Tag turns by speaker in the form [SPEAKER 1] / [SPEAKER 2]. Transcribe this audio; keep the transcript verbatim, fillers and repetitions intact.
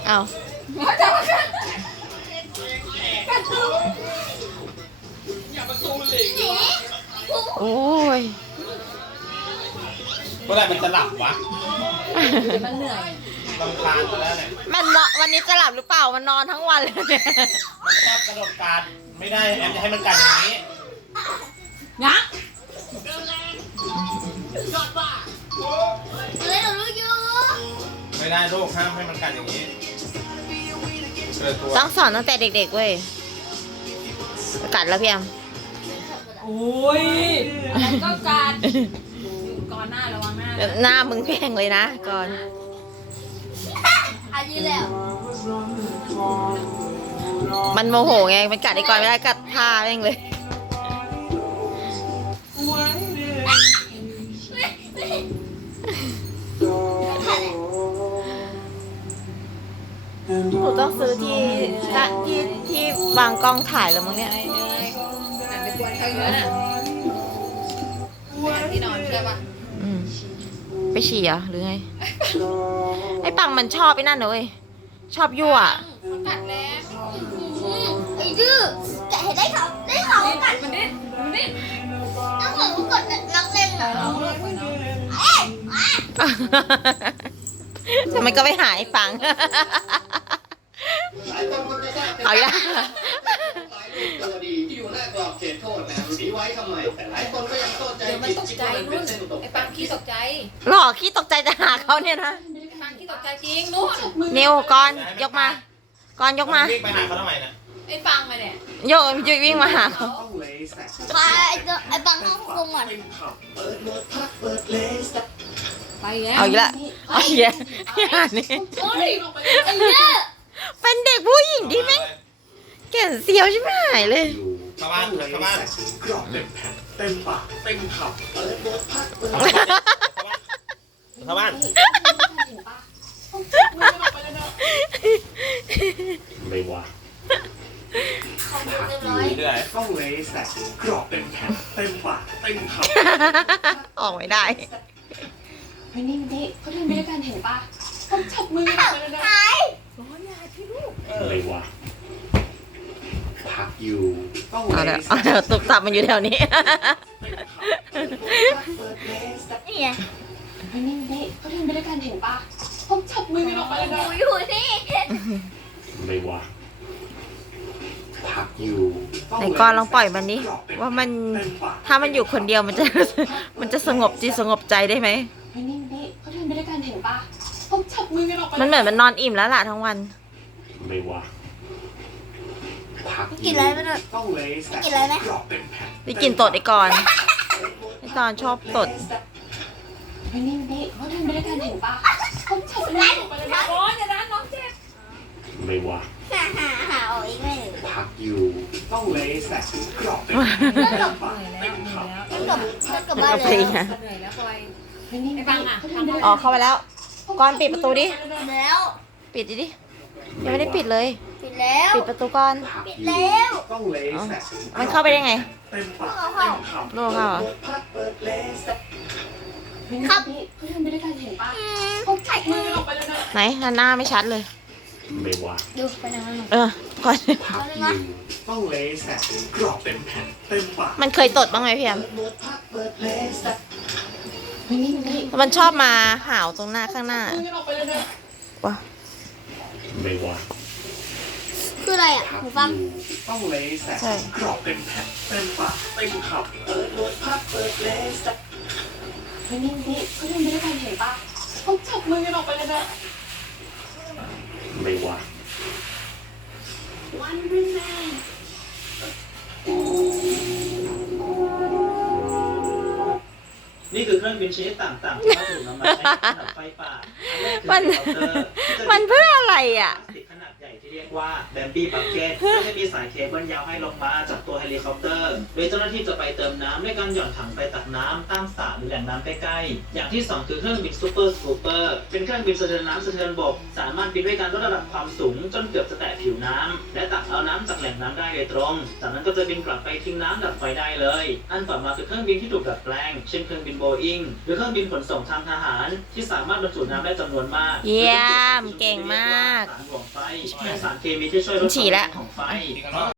[SPEAKER 1] เอาโอ้ย
[SPEAKER 2] เมื่อไหร่มันจะหลับวะ
[SPEAKER 3] มันเหนื่อย
[SPEAKER 2] รำคาญไปแล้วเนี่ย
[SPEAKER 1] มันนอนวันนี้จะหลับหรือเปล่ามันนอนทั้งวันเลยเนี่ย
[SPEAKER 2] มันชอบกระโดดการไม่ได้แอมจะให้มันกัดอย่างนี้
[SPEAKER 3] นะ
[SPEAKER 4] เลยหนูรู้อยู่
[SPEAKER 2] ไม่ได้ลูกห้ามให้มันกัดอย่างนี้เกิดตัว
[SPEAKER 1] ต้องสอนตั้งแต่เด็กๆเว้ยกัดแล้วพี่แอม
[SPEAKER 3] โอ้ยแล้วก็การก่อนหน้าระวังหน้านะ
[SPEAKER 1] หน้ามึงแพงเลยนะก่อน
[SPEAKER 4] อายุแล้ว
[SPEAKER 1] มันโมโหไงมันกัดไอ้ก่อนไม่ได้กัดผ้าเองเลยหนูต้องซื้อที่ที่ที่วางกล้องถ่ายแล้วมั้งเนี่ย
[SPEAKER 3] เหนื่อยหันไปกวนเขาเยอะน่ะที่นอนใช่ปะ
[SPEAKER 1] อืมไปฉี่เหรอหรือไง ไอ้ปังมันชอบไอ้นั่นเลยชอบยั่ว
[SPEAKER 3] มันกัดแล้ว
[SPEAKER 4] ไอ้ดื้อแกเห็นได้เขาได้เขากัด
[SPEAKER 3] มันดิ้นมันดิ้น
[SPEAKER 4] ต้องเหมือนว่ากดนักเล่นเหรอ
[SPEAKER 3] น้องลูกไปน้อง
[SPEAKER 4] เอ๊ะ
[SPEAKER 1] แต่มันก็ไปหาไอ้ปัง เอาอย่า
[SPEAKER 5] ตัวดีที่อยู่หน้ากรอบเขตโทษนะหนีไว้ทำไมแต่หลายคนก็ยังเข้าใจ
[SPEAKER 3] เดี๋ยวมันตกใจ
[SPEAKER 5] คิด
[SPEAKER 3] นู่
[SPEAKER 5] ว่าน เป็นเส้นตก
[SPEAKER 3] ไอ้ปังขี้ตกใจ
[SPEAKER 1] หลอกขี้ตกใจจะหาเขาเนี่ยนะ
[SPEAKER 3] ไอ้ปังขี้ตกใจจริงนู่น
[SPEAKER 1] นิวก่อนยกมาก่อนยกมา
[SPEAKER 2] วิ่งไปหาเขาทำไมนะ
[SPEAKER 3] ไอ้ปังมาเนี่ย
[SPEAKER 1] ยกยกวิ่งมาหาเขา
[SPEAKER 5] ต้องเลสแต่
[SPEAKER 4] พาไอ้ตัวไอ้บังเข้าคุกก่อน
[SPEAKER 5] เป็นขับเปิดโหมดพักเปิดเลสแต่
[SPEAKER 3] ไปแล้ว
[SPEAKER 1] เอาอีกละเอาอีกละอย่านี่
[SPEAKER 3] โอ้ย
[SPEAKER 4] ไอ้ดื้อ
[SPEAKER 1] เป็นเด็กผู้หญิงที่แม่งแก่นเซียวใช่ไหมหายเลย
[SPEAKER 5] อยู่
[SPEAKER 2] เข้าบ้าน
[SPEAKER 5] ต้องเลส
[SPEAKER 2] เข้าบ้าน
[SPEAKER 5] แต่กรอบเต็มแผ่นเต็มปากเต็มขับเปิดโหมดพักเปิด
[SPEAKER 2] เข้าบ้าน
[SPEAKER 5] ไม่ว่า
[SPEAKER 4] เขาดูเรียบร้อย
[SPEAKER 2] เรื่อย
[SPEAKER 5] ต้องเลสแต่กรอบเต็มแผ่นเต็มปากเต็มขับ
[SPEAKER 1] ออกไม่ได้
[SPEAKER 6] เฮ้ยนี่นี่เขาเดินไปด้วยกันเห็นปะเขาจับมือกันไปเลยนะ
[SPEAKER 4] หาย
[SPEAKER 5] ไม่ว่าพักอยู่ต้อง
[SPEAKER 1] เอา
[SPEAKER 5] เล
[SPEAKER 1] เดี๋ยว
[SPEAKER 5] ส
[SPEAKER 1] เอาเดี๋ยวตุกตับมันอยู่แถวนี้
[SPEAKER 5] เต็มขับเปิดโหมดพักเปิดเลสแต่
[SPEAKER 4] นี่ไง
[SPEAKER 6] เฮ้ยนี่นี่เขาเดินไปด้วยกันเห็นปะเขาจับมือกันออกไปเลยนะ
[SPEAKER 4] หนูอยู่นี่
[SPEAKER 5] ไม่ว่าพักอยู่ต้
[SPEAKER 1] ไหนก่อนลองปล่อยมันดิว่ามันถ้ามันอยู่คนเดียวมันจะ มันจะสงบจิตสงบใจได้ไหม
[SPEAKER 6] เฮ้ยนี่นี่เขาเดินไปด้วยกันเห็นปะเขาจับมือกันออกไป
[SPEAKER 1] มันเหมือนมันนอนอิ่มแล้วล่ะทั้งวัน
[SPEAKER 5] ไม่ว่าพักอยู่
[SPEAKER 4] กินอะไรไม่ได้
[SPEAKER 5] ต้องเลสแต่
[SPEAKER 4] กินอะไรไหม
[SPEAKER 5] กรอบเป็นแผ่น
[SPEAKER 1] ได้กินตดไอ้ก่อนไอ้ตอนชอบตด
[SPEAKER 6] เฮ้ยนี่นี่เขาเดินไปด้วยกันเห็นปะเขาจับมือกันออกไปเลยนะ
[SPEAKER 3] โอ้ยอย่าดันน้องเจ็บ
[SPEAKER 5] ไม่ว่า
[SPEAKER 4] หาหาหาเอาอีกไม่หนึ่ง
[SPEAKER 5] พักอยู่ต้องเลสแต่กรอบเป็นแผ่น
[SPEAKER 4] เลิกกับ
[SPEAKER 5] ปากเต็มขับ
[SPEAKER 4] เลิกกับเลิกกับบ้าน
[SPEAKER 1] เอา
[SPEAKER 4] เล
[SPEAKER 1] ไป
[SPEAKER 4] ย
[SPEAKER 1] อีกนะ
[SPEAKER 3] เหนื่อยแล้วคอย
[SPEAKER 6] เฮ้ยนี่
[SPEAKER 3] ไอ้
[SPEAKER 6] นี่
[SPEAKER 3] ปังอ่ะ
[SPEAKER 6] เขาเดินไปด้วย
[SPEAKER 1] อ๋
[SPEAKER 6] กั
[SPEAKER 1] อน เข้าไปแล้ว ก่อนปิดประตูดิ
[SPEAKER 4] แล้ว
[SPEAKER 1] ปิดดิดิยังไม่ได้ปิดเลย
[SPEAKER 4] ปิดแล้ว
[SPEAKER 1] ปิดประตูก่อน
[SPEAKER 5] พัก
[SPEAKER 4] ปิด
[SPEAKER 5] อยู่
[SPEAKER 4] แล้ว
[SPEAKER 5] ต้องเลสแต่
[SPEAKER 1] มันเข้าไปได้ไง
[SPEAKER 5] เต็มปากเต็มขับ
[SPEAKER 1] โลกเข้าเหรอ
[SPEAKER 5] พักเปิดเลสแต่
[SPEAKER 6] เฮ้ยนี่นี่เขาเดินไปด้วยกันเห็นปะเขาจับมือกันออกไปเลยนะ
[SPEAKER 1] ไหนหน้าไม่ชัดเลย
[SPEAKER 5] ไม่ว่า
[SPEAKER 4] ดูไปนั่งนั่ง
[SPEAKER 1] เออก่อน
[SPEAKER 5] พักอยู่ต้องเลสแต่กรอบเป็นแผ่นเต็มปาก
[SPEAKER 1] มันเคยตดบ้างไหมพี่แอม
[SPEAKER 5] เปิดพักเปิดเลสแต่
[SPEAKER 6] เฮ้ยนี่นี่
[SPEAKER 1] มันชอบมาห่าวตรงหน้าข้างหน้า
[SPEAKER 6] มือกันออกไปเลยนะ
[SPEAKER 1] ว้า
[SPEAKER 5] ไม่ว่า
[SPEAKER 4] คืออะไรอ่ะ
[SPEAKER 5] พัก
[SPEAKER 4] หู
[SPEAKER 5] อ
[SPEAKER 4] ฟัง
[SPEAKER 5] ยู่ต้องเลสแต่กรอบเป็นแผ่นเต็มปากเต็มขับเปิดโหมดพักเปิดเลสแต่
[SPEAKER 6] เฮ้ยนี่นี่เขาเดินไปด้วยกันเห็นปะเขาจับมือกันออกไปเลยนะ
[SPEAKER 5] ไม่ว่า
[SPEAKER 7] นี่คือเครื่องบินชนิดต่างๆที่ถูกนำมาใช้ในการดับไฟป่า
[SPEAKER 1] มัน มันเพื่ออะไรอ่ะ
[SPEAKER 7] พลาสติกขนาดใหญ่ที่เรียกว่าแบมบี้บักเก็ตก็จะมีสายเคเบิลยาวให้ลงมาจากตัวเฮลิคอปเตอร์โดยเจ้าหน้าที่จะไปเติมน้ำด้วยการหย่อนถังไปตักน้ำตามสระหรือแหล่งน้ำใกล้ๆอย่างที่สองคือเครื่องบินซูเปอร์สกูเปอร์เป็นเครื่องบินสะเทินน้ำสะเทินบกสามารถบินด้วยการลดระดับความสูงจนเกือบจะแตะผิวน้ำและตักเอาน้ำจากแหล่งน้ำได้โดยตรงจากนั้นก็จะบินกลับไปทิ้งน้ำดับไฟได้เลยอันต่อมาคือเครื่องบินที่ถูกดัดแปลงเช่นเครื่องบินโบอิงหรือเครื่องบินขนส่งทางทหารที่สามารถบรรจุน้ำได้จำนวนมาก
[SPEAKER 1] เยี่ยมเก่งมาก
[SPEAKER 7] สารหลวงไฟและสารเคมีที่ช่วยลด
[SPEAKER 1] ฉี่ละ
[SPEAKER 7] ของไฟ
[SPEAKER 2] ที่ข้างนอก